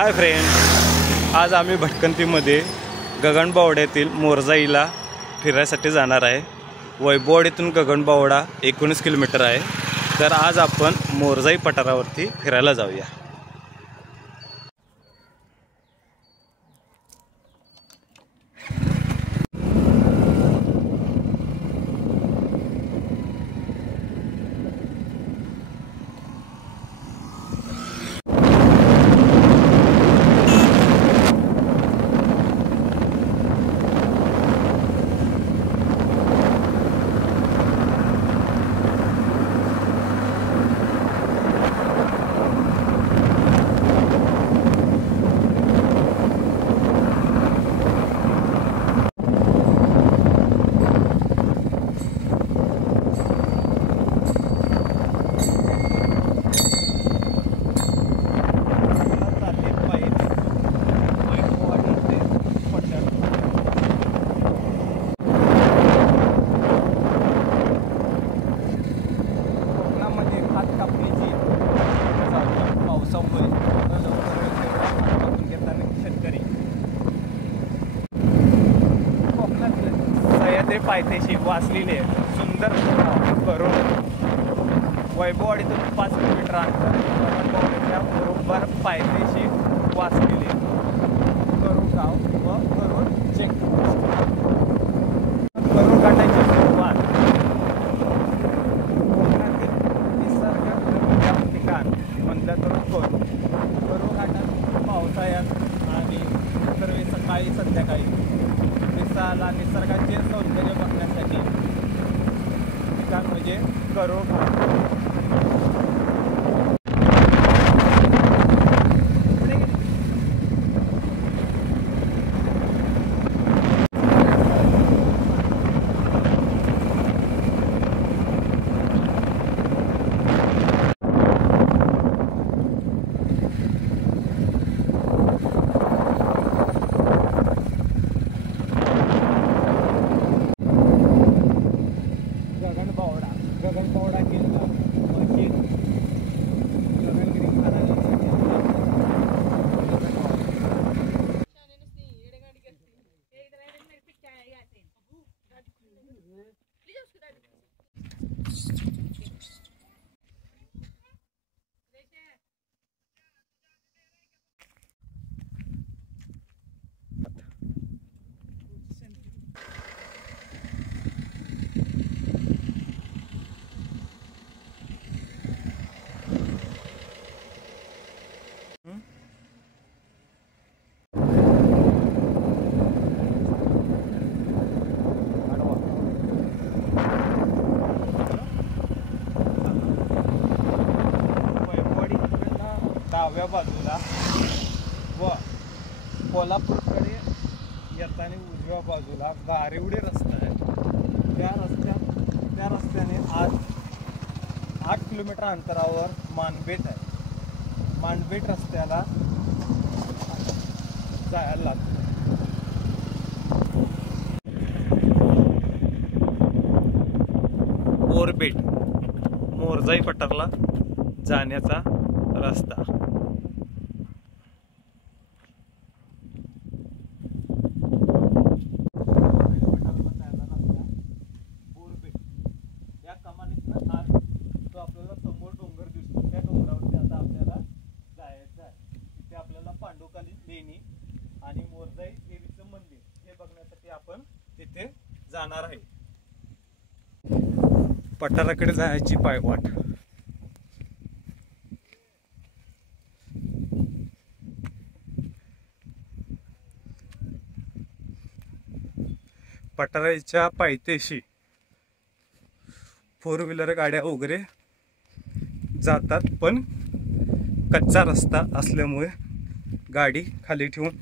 Hi friend, आज आम्ही भटकंतीमध्ये गगनबावड्यातील मोरजाईला फिरायसाठी जाणार आहे। वैभववाडीतून गगनबावडा 19 किलोमीटर आहे। तर आज आपण मोरजाई पठारावरती फिरायला जाऊया। पायथ्याशी वाचलेले सुंदर करून वैभववाडीतून 5 किलोमीटर अंतर गगनबावड्याच्या बरोबर पायथ्याशी वाचलेले करून गाव व करून चेक करून घाटाची सुरुवात कोकणातील निसर्ग ठिकाण म्हणलं तर करून घाटात पावसाळ्यात आणि सर्व सकाळी संध्याकाळी निसर्गाचे सौंदर्य बघण्यासाठी ठिकाण म्हणजे करोड डाव्या बाजूला व कोल्हापूरकडे येताना उजव्या बाजूला गारिवडे रस्ता आहे। त्या रस्त्याने आज 8 किलोमीटर अंतरावर मानबेट आहे। मानबेट रस्त्याला जायला लागतं। बोरबेट मोरजाई पठारला जाण्याचा रस्ता। बोरबेट या कमानीतनं आज जो आपल्याला समोर डोंगर दिसतो त्या डोंगरावरती आता आपल्याला जायचं आहे। तिथे आपल्याला पांडवकालीन लेणी आणि मोरजाई देवीचं मंदिर हे बघण्यासाठी आपण तिथे जाणार आहे। पठाराकडे जायची पायवाट। पठाराच्या पायथ्याशी 4 व्हीलर गाड्या वगैरे जातात, पण कच्चा रस्ता असल्यामुळे गाडी खाली ठेवून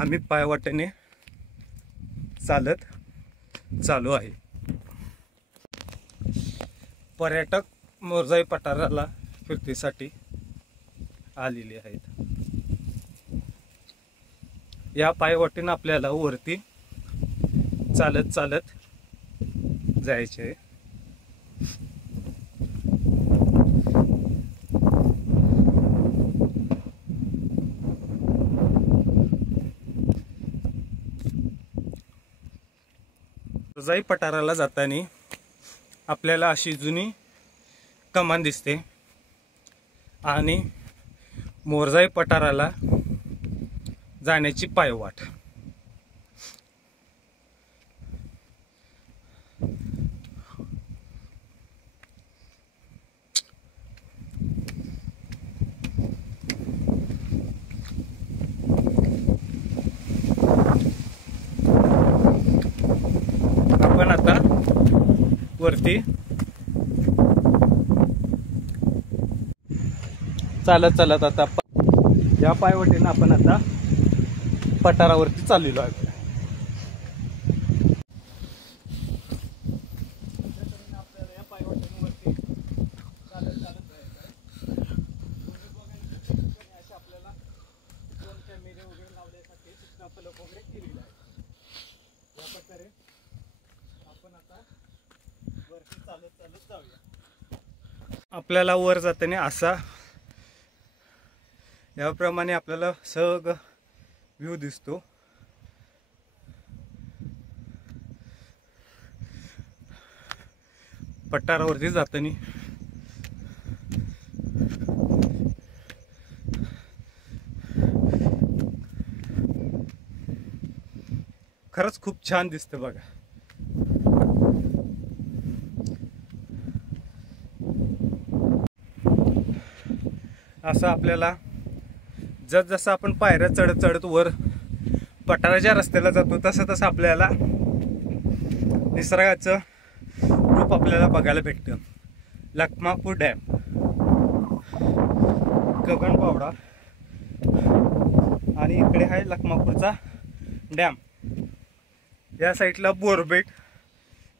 आम्ही पायवाटेने चालत चालू आहे। पर्यटक मोरजाई पठाराला फिरतीसाठी आलेले आहेत। या पायवाटेने आपल्याला वरती चालत चालत जायचे। मोरजाई पठाराला जाताना आपल्याला अशी जुनी कमान दिसते आणि मोरजाई पठाराला जाण्याची पायवाट. आपण आता वरती चालत चालत आता या पायवाटेने आपण आता पठारावरती चाललेलो आहे. आपल्याला या पायवाटेवरती चालत चालत जायचं आहे. अशा आपल्याला दोन कॅमेरे वगैरे लावण्यासाठी सूचना फलक वगैरे केलेला आहे. या प्रकारे आपण आता वरती चालत चालत जाऊया. आपल्याला वर जाताना असा याप्रमाणे आपल्याला सगळं व्ह्यू दिसतो. पठारावरती जाताना खरंच खूप छान दिसतं बघा. असं आपल्याला जसं आपण पायऱ्या चढत चढत वर पठाराच्या रस्त्याला जातो तसं तसं आपल्याला निसर्गाचं रूप आपल्याला बघायला भेटतं. लखमापूर डॅम, गगनबावडा आणि इकडे आहे लखमापूरचा डॅम. या साईडला बोरबेट,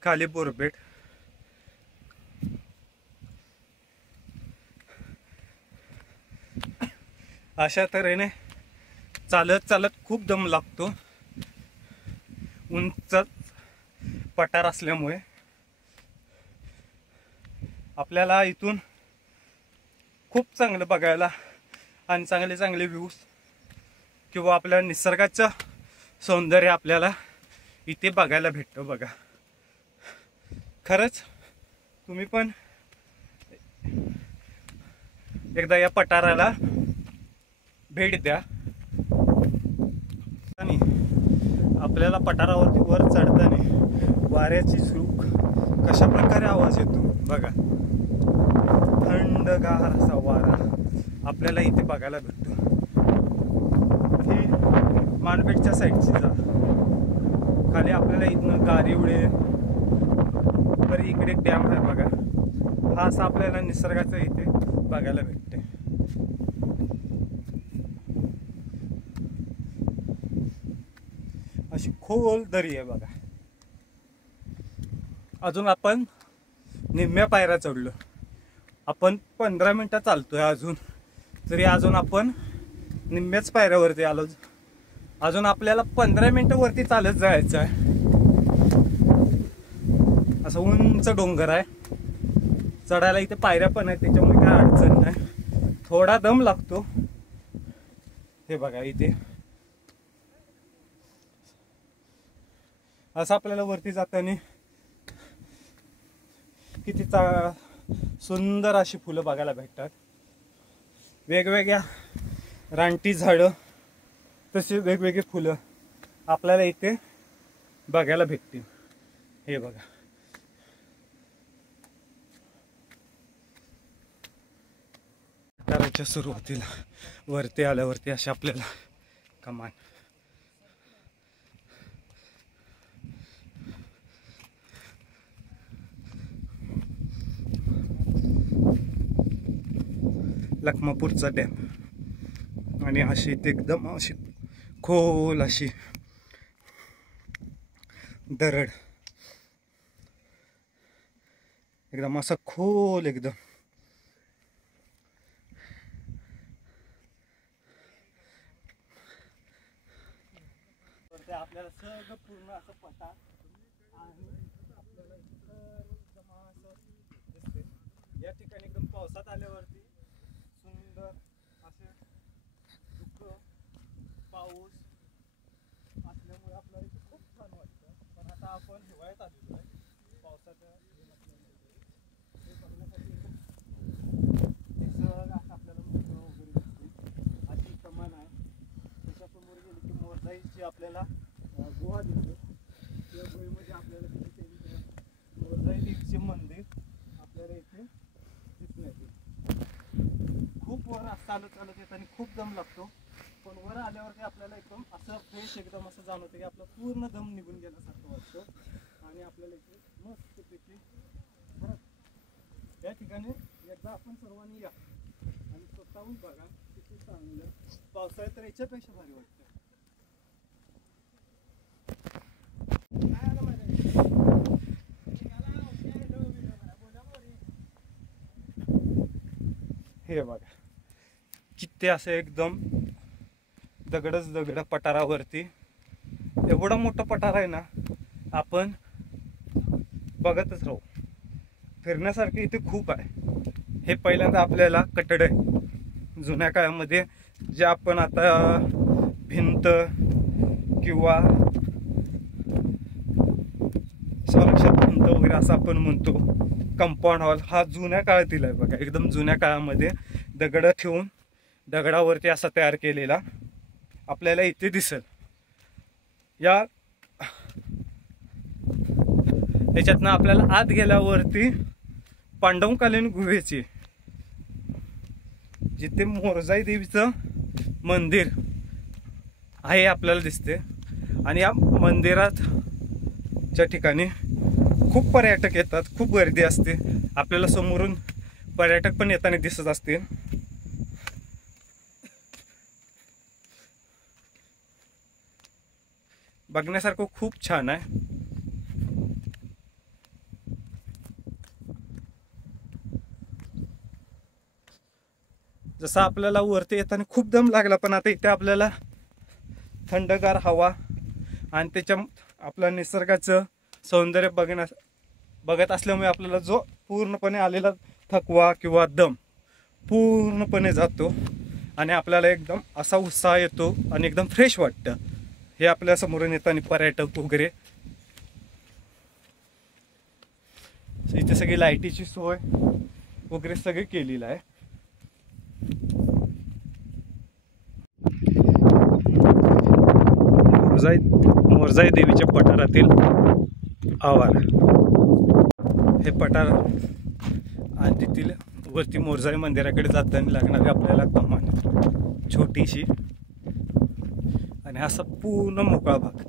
खाली बोरबेट. अशा तऱ्हेने चालत चालत खूप दम लागतो. उंच पठार असल्यामुळे आपल्याला इथून खूप चांगलं बघायला आणि चांगले चांगले व्ह्यूज किंवा आपल्या निसर्गाचं सौंदर्य आपल्याला इथे बघायला भेटतं बघा. खरंच तुम्ही पण एकदा या पठाराला भेट द्या. आणि आपल्याला पठारावरती वर चढताना वाऱ्याची झुळूक कशा प्रकारे आवाज येतो बघा. थंडगार असा वारा आपल्याला इथे बघायला भेटतो. ही मानपेठच्या साईडची जा. खाली आपल्याला इथनं गारिवळे, तर इकडे डॅम आहे बघा. हा असा आपल्याला निसर्गाचं इथे बघायला भेटते. अशी खोल दरी आहे बघा. अजून आपण निम्म्या पायऱ्या चढलो. आपण 15 मिनिटं चालतोय अजून, तरी अजून आपण निम्म्याच पायऱ्यावरती आलो. अजून आपल्याला 15 मिनिटं वरती चालत जायचं आहे. असं उंच डोंगर आहे. चढायला इथे पायऱ्या पण आहेत, त्याच्यामुळे काय अडचण नाही. थोडा दम लागतो. हे बघा इथे असं आपल्याला वरती जाताना किती सुंदर अशी फुलं बघायला भेटतात. वेगवेगळ्या रानटी झाडं, तशी वेगवेगळी फुलं आपल्याला इथे बघायला भेटतील. हे बघा पठाराच्या सुरुवातीला वरती आल्यावरती अशी आपल्याला कमान. लखमापूरचा डॅम आणि अशी एकदम अशी खोल अशी दरड, एकदम असं खोल एकदम. आपल्याला सगळं पूर्ण असं पठार आणि आपल्याला एकदम असं दिसते. या ठिकाणी एकदम पावसात आल्यावरती सुंदर असे पाऊस असल्यामुळे आपल्याला इथे खूप छान वाटतं. पण आता आपण हिवाळ्यात आलेलो आहे. पावसाच्या आपल्याला मोठं वगैरे दिसते. अशी कमान आहे. त्याच्यासमोर गेली की मोरजाईची आपल्याला गुहा दिसते. त्या गुहेमध्ये आपल्याला मोरजाई देवीचे मंदिर आपल्याला इथे दिसून येते. खूप वर चालत चालत येत आणि खूप दम लागतो, पण वर आल्यावरती आपल्याला एकदम असं फ्रेश एकदम असं जाणवतं की आपला पूर्ण दम निघून गेल्यासारखं वाटतं. आणि आपल्याला इथे मस्तपैकी या ठिकाणी एकदा आपण सर्वांनी या आणि स्वतःहून बघा किती चांगलं. पावसाळ्यात तर याच्यापेक्षा भारी वाटतं. हे बघा किती असं एकदम दगडच दगड पठारावरती एवढा मोठा पठार आहे ना, आपण बघतच राहू. फिरण्यासारखे इथे खूप आहे. हे पहिल्यांदा आपल्याला कట్టड आहे जुन्या काळामध्ये, जे आपण आता भिंत किंवा संरक्षक भिंत वगैरे असं आपण म्हणतो. कंपाऊंड हॉल हा जुन्या काळातील आहे बघा. एकदम जुन्या काळामध्ये दगड ठेवून दगडावरती असा तयार केलेला आपल्याला इथे दिसेल. याच्यातनं आपल्याला आत गेल्यावरती पांडवकालीन गुहेची जिथे मोरजाई देवीचं मंदिर आहे आपल्याला दिसते. आणि या मंदिराच्या ठिकाणी खूप पर्यटक येतात, खूप गर्दी असते. आपल्याला समोरून पर्यटक पण येताना दिसत असतील. बघण्यासारखं खूप छान आहे. जसं आपल्याला वरती येताना खूप दम लागला, पण आता इथे आपल्याला थंडगार हवा आणि त्याच्या आपल्या निसर्गाचं सौंदर्य बघत असल्यामुळे आपल्याला जो पूर्णपणे आलेला थकवा किंवा दम पूर्णपणे जातो आणि आपल्याला एकदम असा उत्साह येतो आणि एकदम फ्रेश वाटतं. हे आपल्या समोरून येताना पर्यटक वगैरे. इथे सगळी लाईटीची सोय वगैरे सगळी केलेली आहे. मोरजाई देवीच्या पठारातील आवार हे पठार आणि तेथील वरती मोरजाई मंदिराकडे जाताना लागणारी आपल्याला कमान छोटीशी आणि असा पूर्ण मोकळा भाग.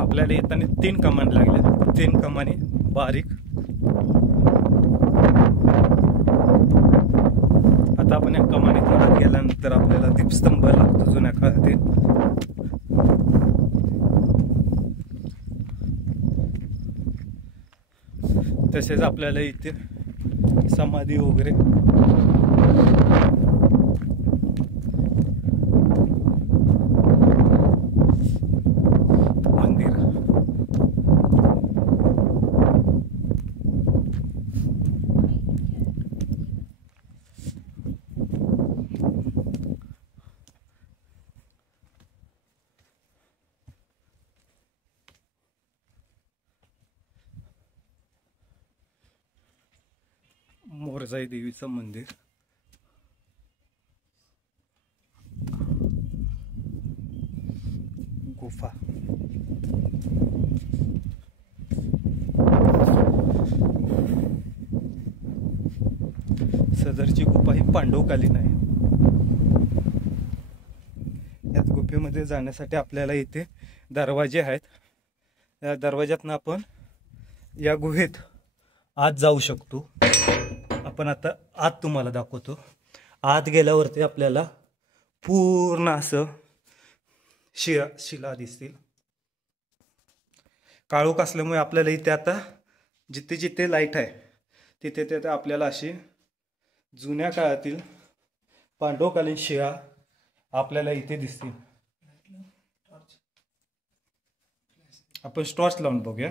आपल्याला येताना 3 कमान लागल्या. 3 कमानी बारीक. आता आपण या कमानीत आत गेल्यानंतर आपल्याला दीपस्तंभ लागतो जुन्या काळातील. तसेच आपल्याला इथे समाधी वगैरे मंदिर. मोरजाई देवीचं मंदिर. गुफा. सदरची गुफा ही पांडवकालीन आहे. यात गुफेमध्ये जाण्यासाठी आपल्याला इथे दरवाजे आहेत. या दरवाज्यातून आपण या गुहेत आत जाऊ शकतो. आपण आता आत तुम्हाला दाखवतो. आत गेल्यावरती आपल्याला पूर्ण असं शिला दिसतील. काळोख असल्यामुळे आपल्याला इथे आता जिथे जिथे लाईट आहे तिथे तिथे आपल्याला अशी जुन्या काळातील पांडवकालीन शिळा आपल्याला इथे दिसतील. आपण टॉर्च लावून बघूया.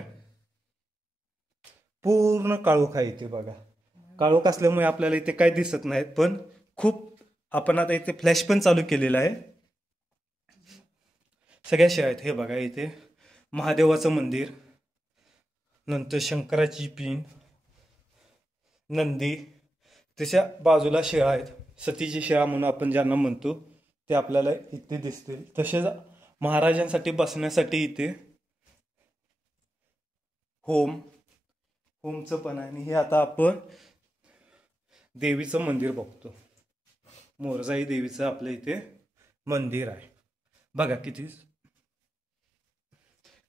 पूर्ण काळोख आहे इथे बघा. काळोख असल्यामुळे आपल्याला इथे काही दिसत नाहीत, पण खूप आपण आता इथे फ्लॅश पण चालू केलेला आहे. सगळ्या शिळा आहेत. हे बघा इथे महादेवाचं मंदिर, नंतर शंकराची पिंड, नंदी, त्याच्या बाजूला शिळा आहेत. सतीची शिळा म्हणून आपण ज्यांना म्हणतो ते आपल्याला इथे दिसतील. तसेच महाराजांसाठी बसण्यासाठी इथे होमचं पण आहे. आणि हे आता आपण देवीचं मंदिर बघतो. मोरजाई देवीचं आपल्या इथे मंदिर आहे. बघा किती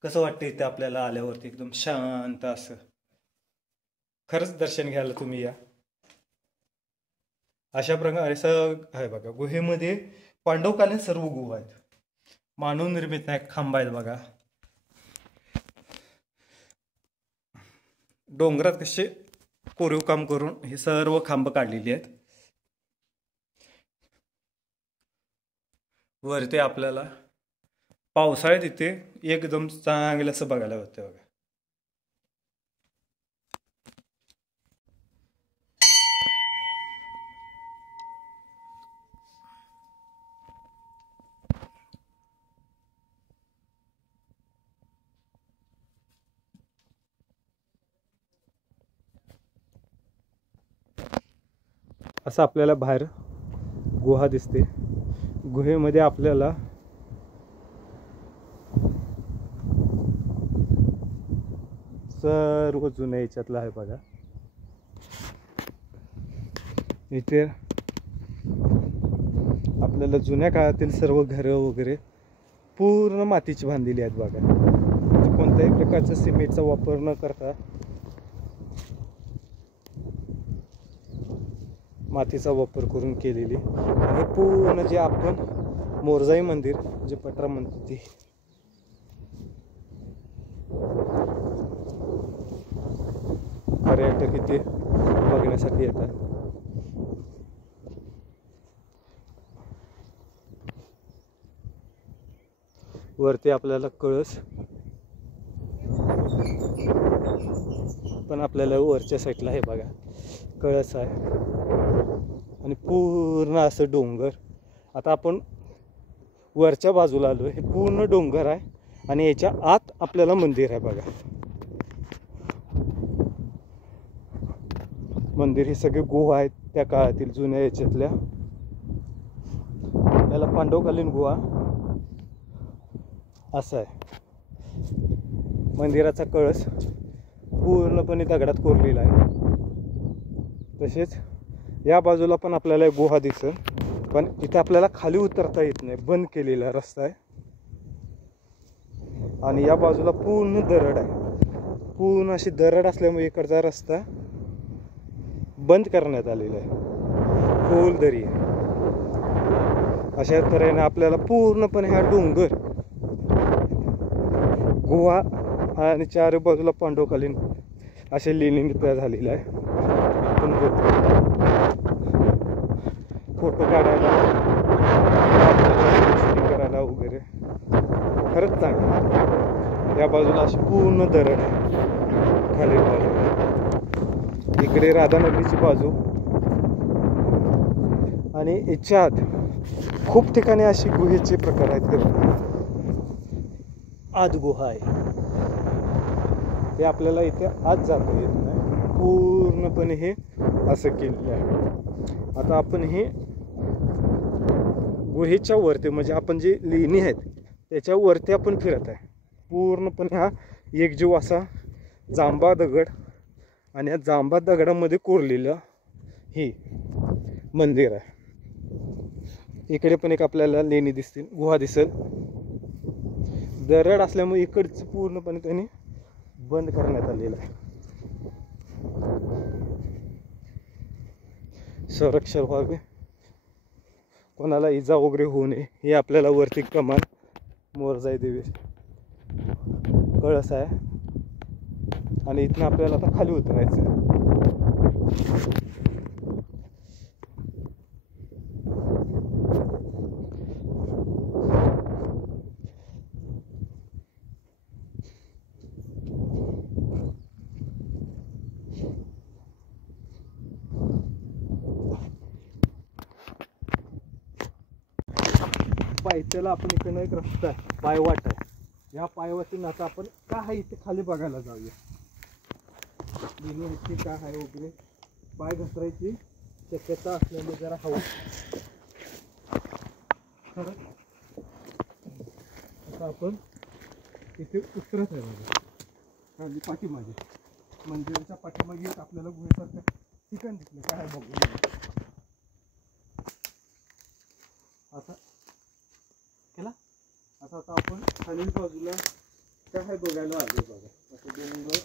कसं वाटतं इथे आपल्याला आल्यावरती, एकदम शांत असं. खरंच दर्शन घ्यायला तुम्ही या. अशा प्रकारे असं आहे बघा. गुहेमध्ये पांडवकालीन सर्व गुहा आहेत. मानव निर्मित नाही, खांब आहेत बघा. डोंगरात कसे कोरीव काम करून हे सर्व खांब काढलेली आहेत. वरती आपल्याला पावसाळ्यात इथे एकदम चांगलं असं बघायला होतं बघा. असं आपल्याला बाहेर गुहा दिसते. गुहेमध्ये आपल्याला सर्व जुन्या याच्यातलं आहे बघा. इथे आपल्याला जुन्या काळातील सर्व घरं वगैरे पूर्ण मातीची बांधलेली आहेत बघा. कोणत्याही प्रकारचा सिमेंटचा वापर न करता मातीचा वापर करून केलेली. आणि पूर्ण जे आपण मोरजाई मंदिर जे पटरा म्हणतो ते पर्यटक इथे बघण्यासाठी येतात. वरती आपल्याला कळस पण आपल्याला वरच्या साईडला हे बघा कळस आहे. आणि पूर्ण असं डोंगर. आता आपण वरच्या बाजूला आलो. हे पूर्ण डोंगर आहे आणि याच्या आत आपल्याला मंदिर आहे बघा. मंदिर हे सगळे गुहा आहेत त्या काळातील जुन्या याच्यातल्या. त्याला पांडवकालीन गुहा असं आहे. मंदिराचा कळस पूर्णपणे दगडात कोरलेला आहे. तसेच या बाजूला पण आपल्याला एक गुहा दिसेल, पण इथे आपल्याला खाली उतरता येत नाही, बंद केलेला रस्ता आहे. आणि या बाजूला पूर्ण दरड आहे. पूर्ण अशी दरड असल्यामुळे इकडचा रस्ता बंद करण्यात आलेला आहे. खोल दरी आहे. अशा तऱ्हेने आपल्याला पूर्णपणे हा डोंगर गुहा आणि चार बाजूला पांडवकालीन असे लेणी तयार झालेले आहे. आपण फोटो काढायला शूटिंग करायला वगैरे खरंच चांगलं. या बाजूला अशी पूर्ण दरड आहे. खाली बाजूला इकडे राधानगरीची बाजू. आणि याच्या आत खूप ठिकाणी अशी गुहेचे प्रकार आहेत. आत गुहा आहे ते आपल्याला इथे आत जाता येत नाही. पूर्णपणे हे असं केलेलं आहे. आता आपण हे गुहेच्या वरती म्हणजे आपण जे लेणी आहेत त्याच्या वरती आपण फिरत आहे. पूर्णपणे हा एकजीव असा जांभा दगड आणि या जांभा दगडामध्ये कोरलेलं हे मंदिर आहे. इकडे पण एक आपल्याला लेणी दिसतील, गुहा दिसेल. दरड असल्यामुळे इकडचं पूर्णपणे त्यांनी बंद करण्यात आलेलं आहे. संरक्षण व्हावे, कोणाला इजा वगैरे होऊ नये हे आपल्याला वरती कमान मोरजाई देवी कळस आहे. आणि इथनं आपल्याला आता खाली उतरायचं आहे. पायथ्याला आपण इकडनं एक रस्ता आहे, पायवाट आहे. या पायवाटीनं आता आपण काय आहे इथे खाली बघायला जाऊया. लेणी काय आहे वगैरे, पाय घसरायची शक्यता असल्याने जरा हवा. खरं आता आपण इथे उतरत आहे बघा. खाली पाठीमागे मंदिराच्या पाठीमागे आपल्याला गुहेसारखं ठिकाण दिसलं. काय आहे बघू आता केला. आता आपण खालील बाजूला काय आहे बघायला आलो बघा. असं डोंगर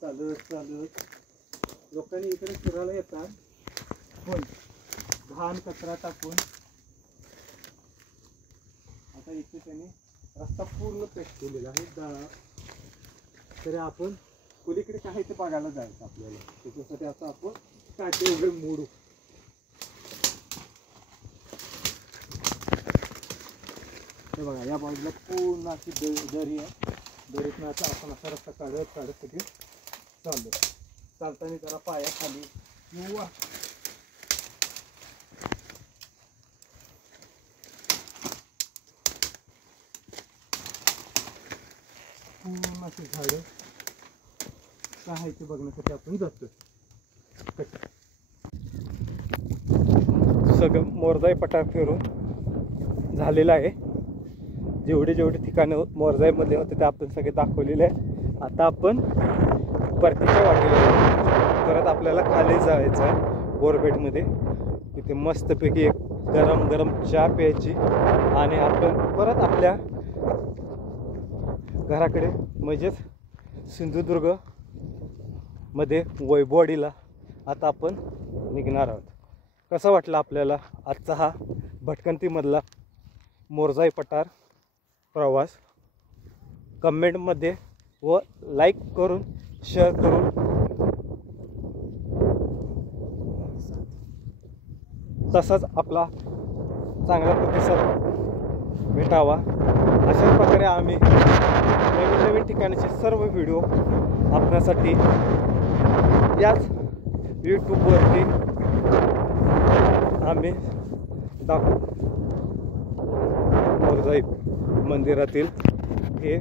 चालत चालत लोकांनी इकडे फिरायला येतात, पण घाण कचरा टाकून आता इथे त्यांनी रस्ता पूर्ण पॅक केलेला आहे. तरी आपण कुलीकडे काय ते बघायला जायचं आपल्याला. त्याच्यासाठी आता आपण काटे वगैरे मोडू. हे बघा या बाजूला पूर्ण अशी दरी आहे. दरीतनं आता आपण असा रस्ता काढत काढत सगळे चाललो. चालताना जरा पायाखाली किंवा पूर्ण अशी झाडं काय आहे ते बघण्यासाठी आपण जातो. सगळं मोरजाई पठार फिरून झालेलं आहे. जेवढे जेवढे ठिकाणं मोरजाईमध्ये होते ते आपण सगळे दाखवलेले आहे. आता आपण परतीच्या वाटेला परत आपल्याला खाली जायचं आहे बोरबेटमध्ये. तिथे मस्तपैकी एक गरम गरम चहा प्यायची आणि आपण परत आपल्या घराकडे म्हणजेच सिंधुदुर्ग मध्ये वैभववाडीला आता आपण निघणार आहोत. कसं वाटलं आपल्याला आजचा हा भटकंतीमधला मोरजाई पठार प्रवास? कमेंटमध्ये व लाईक करून शेअर करून तसाच आपला चांगला प्रतिसाद भेटावा अशाच प्रकारे आम्ही नवीन नवीन ठिकाणचे सर्व व्हिडिओ आपल्यासाठी याच यूट्यूबवरती आम्ही दाखवू. मोरजाई मंदिरातील हे